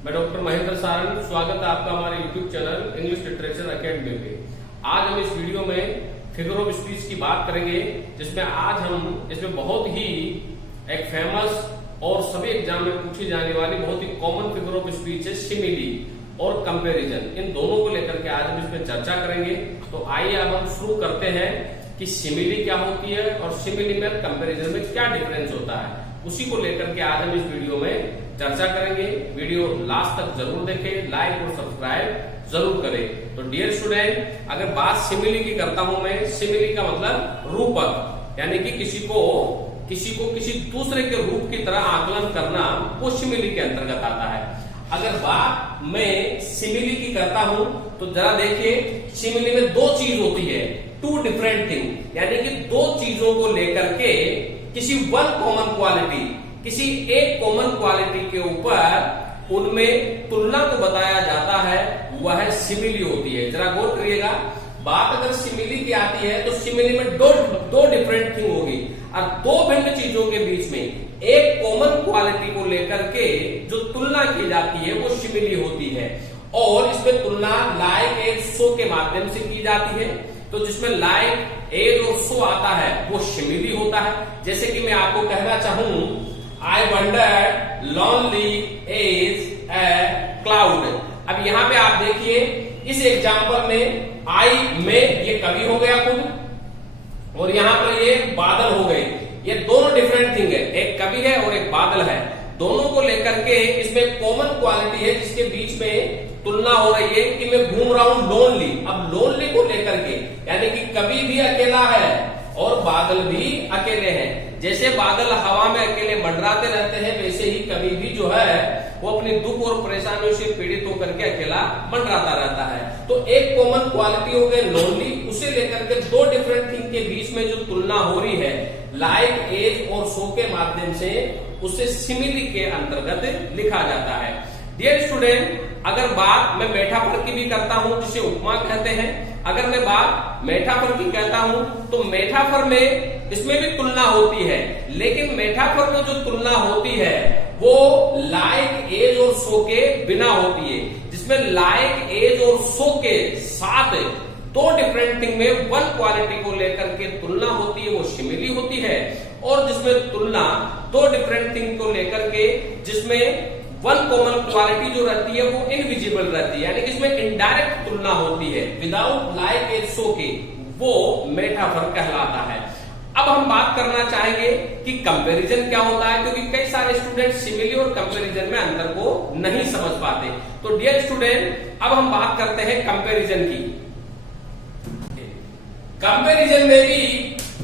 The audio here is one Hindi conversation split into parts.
मैं डॉक्टर महेंद्र सारंग, स्वागत है आपका हमारे YouTube channel English literature academy पे। आज हम इस वीडियो में फिगर ऑफ स्पीच की बात करेंगे, जिसमें आज हम इसमें बहुत ही एक फेमस और सभी एग्जाम में पूछी जाने वाली बहुत ही कॉमन फिगर ऑफ स्पीच है सिमिली और कंपैरिजन। इन दोनों को लेकर के आज हम इसमें चर्चा करेंगे। तो आइए अब हम शुरू करते हैं कि सिमिली क्या होती है और सिमिली में कंपैरिजन में क्या डिफरेंस होता है, उसी को लेकर के आज हम इस वीडियो में चर्चा करेंगे। वीडियो लास्ट तक जरूर देखें, लाइक और सब्सक्राइब जरूर करें। तो डियर स्टूडेंट, अगर बात सिमिली की करता हूं मैं, सिमिली का मतलब रूपक, यानी कि किसी को किसी दूसरे के रूप की तरह आकलन करना, वो सिमिली के अंतर्गत आता है। अगर बात मैं सिमिली की करता हूं तो जरा देखिए, सिमिली में दो चीज होती है, टू डिफरेंट थिंग, यानी कि दो चीजों को लेकर के किसी वन कॉमन क्वालिटी, किसी एक कॉमन क्वालिटी के ऊपर उनमें तुलना को बताया जाता है, वह सिमिली होती है। जरा गौर करिएगा, बात अगर सिमिली की आती है तो सिमिली में दो डिफरेंट थिंग होगी और दो भिन्न चीजों के बीच में एक कॉमन क्वालिटी को लेकर के जो तुलना की जाती है वो सिमिली होती है। और इसमें तुलना लाइक, एज, सो के माध्यम से की जाती है। तो जिसमें लाइक, एज और सो आता है वो सिमिली होता है। जैसे कि मैं आपको कहना चाहूं, I wander lonely as a cloud. अब यहां पे आप देखिए, इस एग्जाम्पल में आई में ये कवि हो गया खुद, और यहां पर ये बादल हो गए। ये दोनों डिफरेंट थिंग है, एक कवि है और एक बादल है। दोनों को लेकर के इसमें कॉमन क्वालिटी है, जिसके बीच में तुलना हो रही है कि मैं घूम रहा हूं लोनली। अब लोनली को लेकर के, यानी कि कवि भी अकेला है और बादल भी अकेले हैं। जैसे बादल हवा में अकेले मंडराते रहते हैं, वैसे ही कवि भी जो है वो अपनी दुख और परेशानियों से पीड़ित होकर के अकेला मंडराता रहता है। तो एक कॉमन क्वालिटी हो गई लोनली, उसे लेकर के दो डिफरेंट थिंग के बीच में जो तुलना हो रही है लाइक, एज और सो के माध्यम से, उसे सिमिली के अंतर्गत लिखा जाता है। डियर स्टूडेंट, अगर बात मैं मेटाफर की भी करता हूं, जिसे उपमा कहते हैं, अगर मैं बात मेटाफर की कहता हूं तो मेटाफर में इसमें भी तुलना होती है, लेकिन मेटाफर में जो तुलना होती है वो लाइक, एज और सो के बिना होती है। जिसमें लाइक, एज और सो के साथ दो डिफरेंट थिंग में वन क्वालिटी को लेकर के तुलना होती है, वो सिमिली होती है। और जिसमें तुलना दो डिफरेंट थिंग को लेकर के, जिसमें वन कॉमन क्वालिटी जो रहती है वो इनविजिबल रहती है, यानी कि इसमें इनडायरेक्ट तुलना होती है विदाउट लाइक, एज, सो के, वो मेटाफर कहलाता है। अब हम बात करना चाहेंगे कि कंपैरिजन क्या होता है, क्योंकि कई सारे स्टूडेंट सिमिली और कंपैरिजन में अंतर को नहीं समझ पाते। तो डियर स्टूडेंट, अब हम बात करते हैं कंपैरिजन की। कंपैरिजन में भी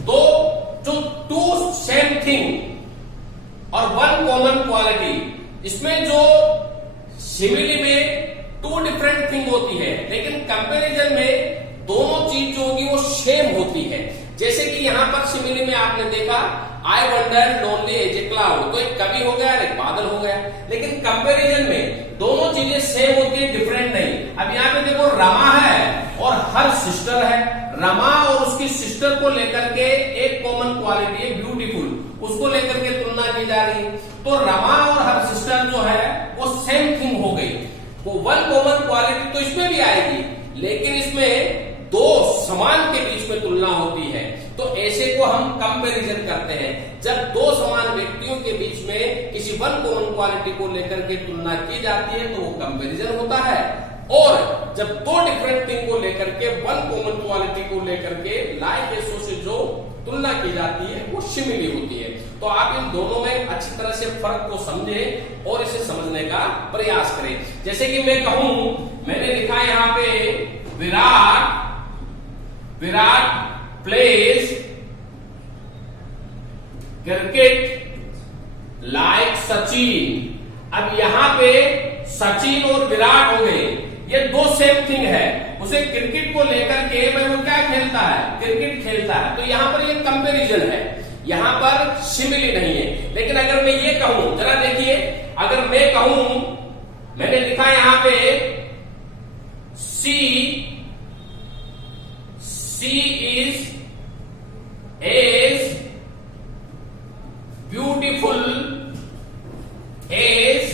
दो जो टू सेम थिंग और वन कॉमन क्वालिटी, इसमें जो सिमिली में टू डिफरेंट थिंग होती है, लेकिन कंपैरिजन में दोनों चीज जो होगी वो सेम होती है। जैसे कि यहां पर सिमिली में आपने देखा, I wander lonely as a cloud, तो एक कवि हो गया और एक बादल हो गया। लेकिन कंपैरिजन में दोनों चीजें सेम होती है, डिफरेंट नहीं। अब यहाँ पे देखो, रमा है और हर सिस्टर है। रमा और उसकी सिस्टर को लेकर के एक कॉमन क्वालिटी है ब्यूटीफुल, उसको लेकर के तुलना की जा रही है। तो रमा और हर सिस्टर जो है वो सेम थिंग हो गई। वो वन कॉमन क्वालिटी तो इसमें भी आएगी, लेकिन इसमें दो समान के बीच में तुलना होती है। तो ऐसे को हम कंपैरिजन करते हैं। जब दो समान व्यक्तियों के बीच में किसी वन कॉमन क्वालिटी को लेकर के तुलना की जाती है तो वो कंपैरिजन होता है। और जब दो डिफरेंट थिंग को लेकर के वन कॉमन क्वालिटी को लेकर के लाइक, एज, सो से जो तुलना की जाती है वो सिमिली होती है। तो आप इन दोनों में अच्छी तरह से फर्क को समझें और इसे समझने का प्रयास करें। जैसे कि मैं कहूं, मैंने लिखा यहाँ पे Virat pledge cricket like Sachin. अब यहां पे सचिन और विराट हो गए, ये दो सेम थिंग है। उसे क्रिकेट को लेकर के मैं वो क्या खेलता है, क्रिकेट खेलता है। तो यहां पर ये कंपैरिजन है, यहां पर सिमिली नहीं है। लेकिन अगर मैं ये कहूं, जरा देखिए, अगर मैं कहूं, मैंने लिखा यहां पे she is as beautiful as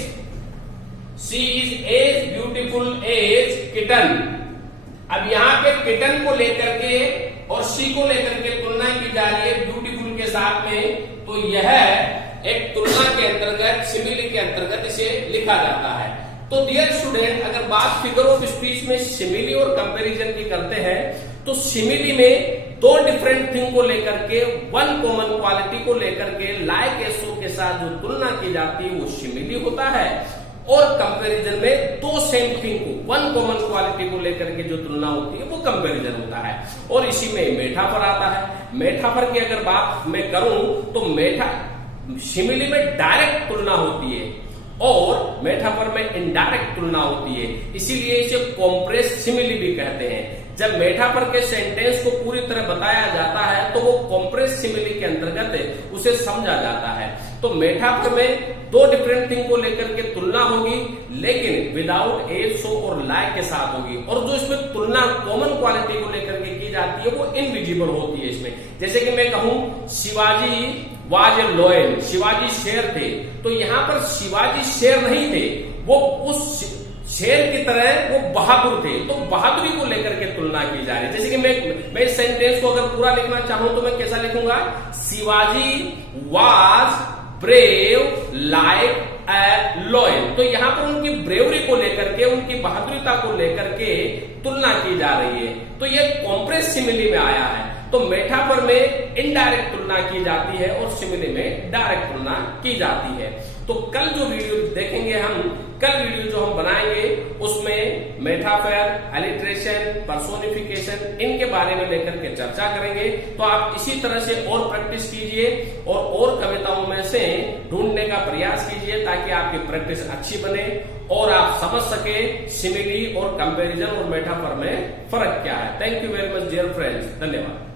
she is as beautiful as kitten. अब यहाँ पे किटन को लेकर के और शी को लेकर के तुलना की जा रही है ब्यूटीफुल के साथ में, तो यह एक तुलना के अंतर्गत, सिमिली के अंतर्गत इसे लिखा जाता है। तो डियर स्टूडेंट, अगर बात फिगर ऑफ स्पीच में सिमिली और कंपैरिजन की करते हैं, तो सिमिली में दो डिफरेंट थिंग को लेकर के, वन कॉमन क्वालिटी को लेकर के लाइक एसो के साथ जो तुलना की जाती है वो सिमिली होता है, और कंपैरिजन में दो सेम थिंग को, वन कॉमन क्वालिटी को लेकर के जो तुलना होती है वो कंपैरिजन होता है। और इसी में मेटाफर आता है। मेटाफर की अगर बात मैं करूं तो सिमिली में डायरेक्ट तुलना होती है और मेटाफर में इनडायरेक्ट तुलना होती है, इसीलिए इसे कॉम्प्रेस सिमिली भी कहते हैं। जब मेटाफर के सेंटेंस को पूरी तरह बताया जाता है तो वो कॉम्प्रेस सिमिली के अंतर्गत उसे समझा जाता है। तो मेटाफर में दो डिफरेंट थिंग को लेकर के तुलना होगी, लेकिन विदाउट एज, सो और लाइक के साथ होगी। और जो इसमें तुलना कॉमन क्वालिटी को लेकर के की जाती है वो इनविजिबल होती है इसमें। जैसे कि मैं कहूं Shivaji was a loyal, Shivaji शेर थे, तो यहाँ पर शिवाजी शेर नहीं थे, वो उस शेर की तरह वो बहादुर थे, तो बहादुरी को लेकर के तुलना की जा रही है। जैसे कि मैं इस सेंटेंस को अगर पूरा लिखना चाहूं तो मैं कैसा लिखूंगा, Shivaji was brave like a loyal. तो यहाँ पर उनकी ब्रेवरी को लेकर के, उनकी बहादुरता को लेकर के तुलना की जा रही है। तो ये कॉम्प्रेस सिमिली में आया है। तो मेटाफर में इनडायरेक्ट तुलना की जाती है और सिमिली में डायरेक्ट तुलना की जाती है। तो कल जो वीडियो देखेंगे हम, कल वीडियो जो हम बनाएंगे उसमें मेटाफर, एलिट्रेशन, पर्सोनिफिकेशन, इनके बारे में लेकर के चर्चा करेंगे। तो आप इसी तरह से और प्रैक्टिस कीजिए और कविताओं में से ढूंढने का प्रयास कीजिए ताकि आपकी प्रैक्टिस अच्छी बने और आप समझ सके सिमिली और कंपैरिजन और मेटाफर में फर्क क्या है। Thank you very much dear friends, धन्यवाद।